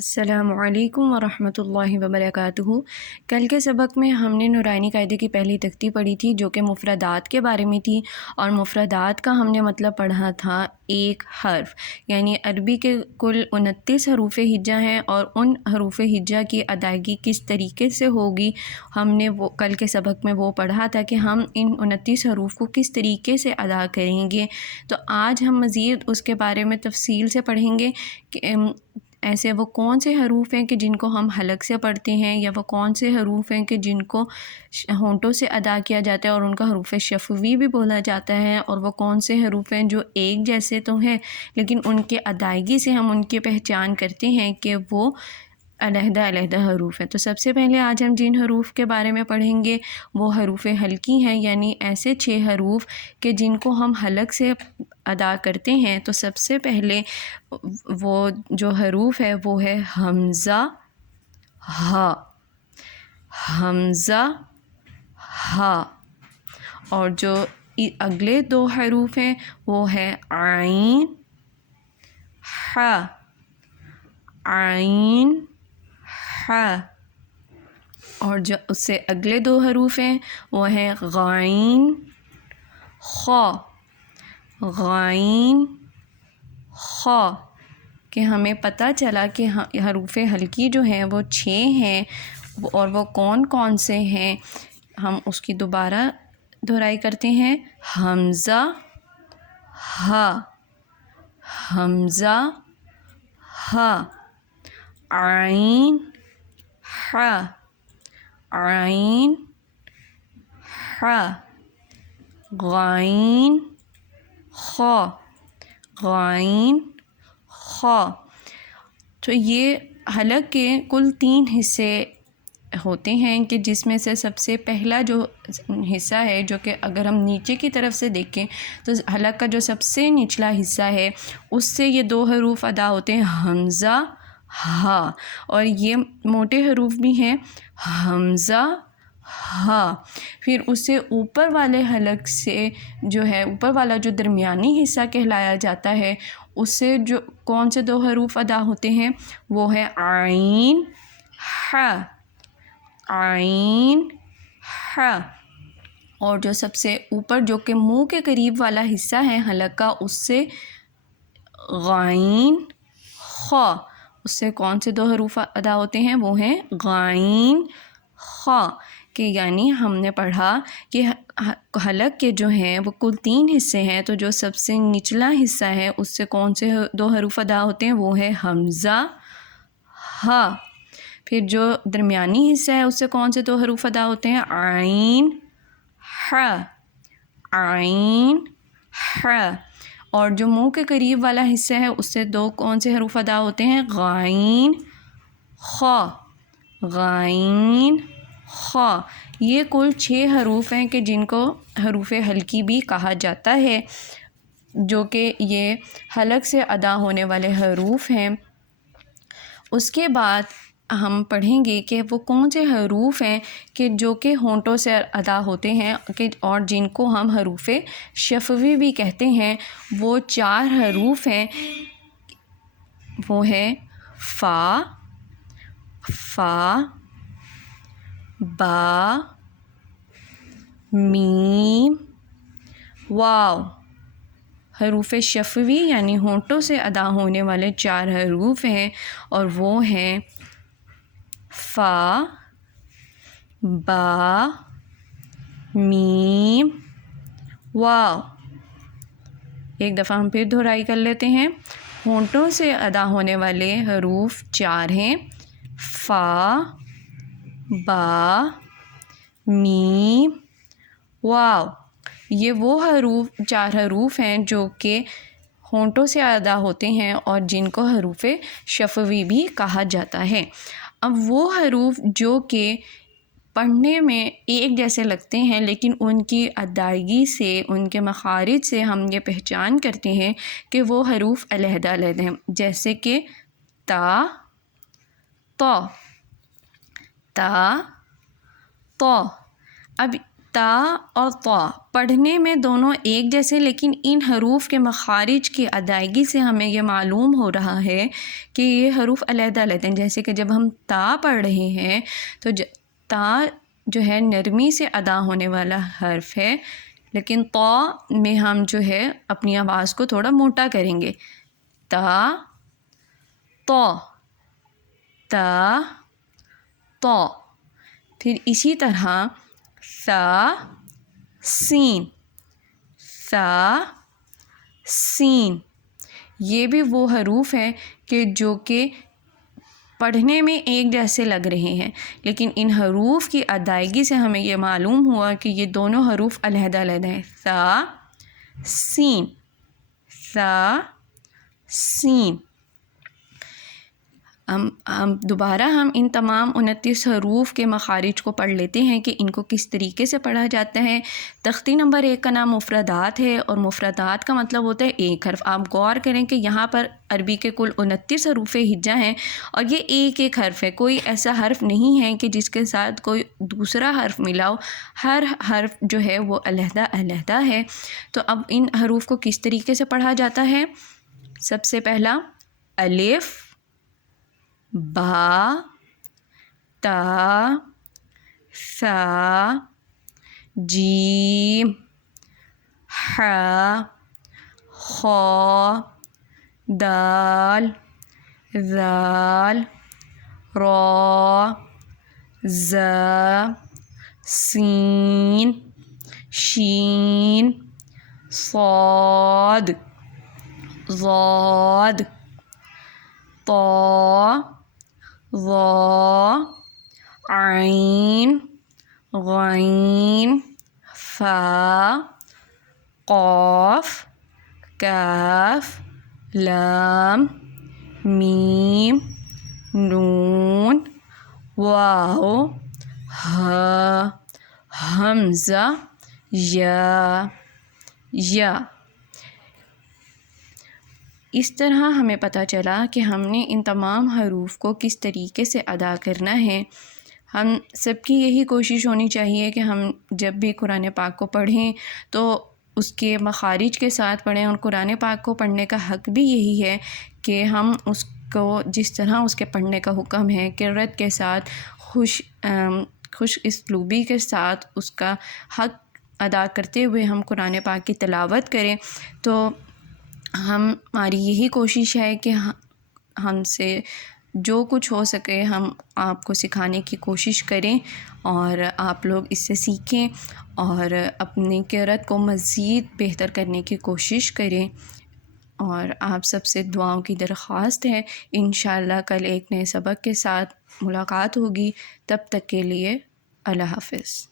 السلام علیکم ورحمۃ اللہ وبرکاتہ۔ کل کے سبق میں ہم نے نورانی قاعدے کی پہلی تختی پڑھی تھی جو کہ مفردات کے بارے میں تھی، اور مفردات کا ہم نے مطلب پڑھا تھا ایک حرف، یعنی عربی کے کل 29 حروف ہجا ہیں اور ان حروف ہجا کی ادائیگی کس طریقے سے ہوگی ہم نے وہ کل کے سبق میں وہ پڑھا تھا کہ ہم ان 29 حروف کو کس طریقے سے ادا کریں گے۔ تو آج ہم مزید اس کے بارے میں تفصیل سے پڑھیں گے کہ ایسے وہ کون سے حروف ہیں کہ جن کو ہم حلق سے پڑھتے ہیں، یا وہ کون سے حروف ہیں کہ جن کو ہونٹوں سے ادا کیا جاتا ہے اور ان کا حروف شفوی بھی بولا جاتا ہے، اور وہ کون سے حروف ہیں جو ایک جیسے تو ہیں لیکن ان کے ادائیگی سے ہم ان کی پہچان کرتے ہیں کہ وہ علیحدہ علیحدہ حروف ہیں۔ تو سب سے پہلے آج ہم جن حروف کے بارے میں پڑھیں گے وہ حروف حلقی ہیں، یعنی ایسے 6 حروف کہ جن کو ہم حلق سے ادا کرتے ہیں۔ تو سب سے پہلے وہ جو حروف ہے وہ ہے حمزہ ہا، حمزہ ہا، اور جو اگلے 2 حروف ہیں وہ ہے عین ہا، عین ہا، اور جو اس سے اگلے 2 حروف ہیں وہ ہیں غین خا، غین خا، کہ ہمیں پتہ چلا کہ حروف حلقی جو ہیں وہ 6 ہیں، اور وہ کون کون سے ہیں۔ ہم اس کی دوبارہ دہرائی کرتے ہیں۔ حمزہ ہا، حمزہ ہا، عین ہا، عین ہا، غین خا، غین خا۔ تو یہ حلق کے کل 3 حصے ہوتے ہیں کہ جس میں سے سب سے پہلا جو حصہ ہے، جو کہ اگر ہم نیچے کی طرف سے دیکھیں تو حلق کا جو سب سے نچلا حصہ ہے اس سے یہ 2 حروف ادا ہوتے ہیں، حمزہ ہا، اور یہ موٹے حروف بھی ہیں، حمزہ ہا۔ پھر اس سے اوپر والے حلق سے جو ہے اوپر والا جو درمیانی حصہ کہلایا جاتا ہے، اس سے جو کون سے 2 حروف ادا ہوتے ہیں وہ ہے عین ہا، عین ہا، اور جو سب سے اوپر جو کہ منہ کے قریب والا حصہ ہے حلق کا، اس سے غین خا، اس سے کون سے 2 حروف ادا ہوتے ہیں وہ ہیں غین خا، کہ یعنی ہم نے پڑھا کہ حلق کے جو ہیں وہ کل 3 حصے ہیں، تو جو سب سے نچلا حصہ ہے اس سے کون سے 2 حروف ادا ہوتے ہیں وہ ہے حمزہ ہا۔ پھر جو درمیانی حصہ ہے اس سے کون سے 2 حروف ادا ہوتے ہیں، عین ہا، عین ہا، اور جو منہ کے قریب والا حصہ ہے اس سے 2 کون سے حروف ادا ہوتے ہیں، غین خا، غین خا۔ یہ کل 6 حروف ہیں کہ جن کو حروف حلقی بھی کہا جاتا ہے، جو کہ یہ حلق سے ادا ہونے والے حروف ہیں۔ اس کے بعد ہم پڑھیں گے کہ وہ کون سے حروف ہیں کہ جو کہ ہونٹوں سے ادا ہوتے ہیں اور جن کو ہم حروف شفوی بھی کہتے ہیں۔ وہ 4 حروف ہیں، وہ ہے فا، فا، با، میم، واو۔ حروف شفوی یعنی ہونٹوں سے ادا ہونے والے 4 حروف ہیں، اور وہ ہیں فا، با، میم، واو۔ ایک دفعہ ہم پھر دہرائی کر لیتے ہیں۔ ہونٹوں سے ادا ہونے والے حروف 4 ہیں، فا، با، میم، واو۔ یہ وہ 4 حروف ہیں جو کہ ہونٹوں سے ادا ہوتے ہیں اور جن کو حروف شفوی بھی کہا جاتا ہے۔ اب وہ حروف جو کہ پڑھنے میں ایک جیسے لگتے ہیں لیکن ان کی ادائیگی سے، ان کے مخارج سے ہم یہ پہچان کرتے ہیں کہ وہ حروف علیحدہ علیحدہ ہیں، جیسے کہ تا، تا، تا، تا۔ اب تا اور طا پڑھنے میں دونوں ایک جیسے، لیکن ان حروف کے مخارج کی ادائیگی سے ہمیں یہ معلوم ہو رہا ہے کہ یہ حروف علیحدہ علیحدہ ہیں۔ جیسے کہ جب ہم تا پڑھ رہے ہیں تو تا جو ہے نرمی سے ادا ہونے والا حرف ہے، لیکن طا میں ہم جو ہے اپنی آواز کو تھوڑا موٹا کریں گے۔ تا طا تا طا۔ پھر اسی طرح ثا سین ثا سین، یہ بھی وہ حروف ہیں کہ جو کہ پڑھنے میں ایک جیسے لگ رہے ہیں، لیکن ان حروف کی ادائیگی سے ہمیں یہ معلوم ہوا کہ یہ دونوں حروف علیحدہ علیحدہ ہیں۔ ثا سین ثا سین۔ ہم دوبارہ ان تمام 29 حروف کے مخارج کو پڑھ لیتے ہیں کہ ان کو کس طریقے سے پڑھا جاتا ہے۔ تختی نمبر 1 کا نام مفردات ہے، اور مفردات کا مطلب ہوتا ہے ایک حرف۔ آپ غور کریں کہ یہاں پر عربی کے کل 29 حروف ہجا ہیں، اور یہ ایک ایک حرف ہے، کوئی ایسا حرف نہیں ہے کہ جس کے ساتھ کوئی دوسرا حرف ملا ہو، ہر حرف جو ہے وہ علیحدہ علیحدہ ہے۔ تو اب ان حروف کو کس طریقے سے پڑھا جاتا ہے؟ سب سے پہلا الف، با، تا، ثا، جیم، ح، خا، دال، ذال، را، ز، سین، شین، صاد، ضاد، طا، ظا، عین، غین، فا، قاف، کاف، لام، میم، نون، واو، ہا، حمزہ، یا۔ اس طرح ہمیں پتہ چلا کہ ہم نے ان تمام حروف کو کس طریقے سے ادا کرنا ہے۔ ہم سب کی یہی کوشش ہونی چاہیے کہ ہم جب بھی قرآن پاک کو پڑھیں تو اس کے مخارج کے ساتھ پڑھیں، اور قرآن پاک کو پڑھنے کا حق بھی یہی ہے کہ ہم اس کو جس طرح اس کے پڑھنے کا حکم ہے، قرأت کے ساتھ خوش اسلوبی کے ساتھ اس کا حق ادا کرتے ہوئے ہم قرآن پاک کی تلاوت کریں۔ تو ہماری یہی کوشش ہے کہ ہم سے جو کچھ ہو سکے ہم آپ کو سکھانے کی کوشش کریں، اور آپ لوگ اس سے سیکھیں اور اپنی قرأت کو مزید بہتر کرنے کی کوشش کریں۔ اور آپ سب سے دعاؤں کی درخواست ہے۔ انشاءاللہ کل ایک نئے سبق کے ساتھ ملاقات ہوگی، تب تک کے لیے اللہ حافظ۔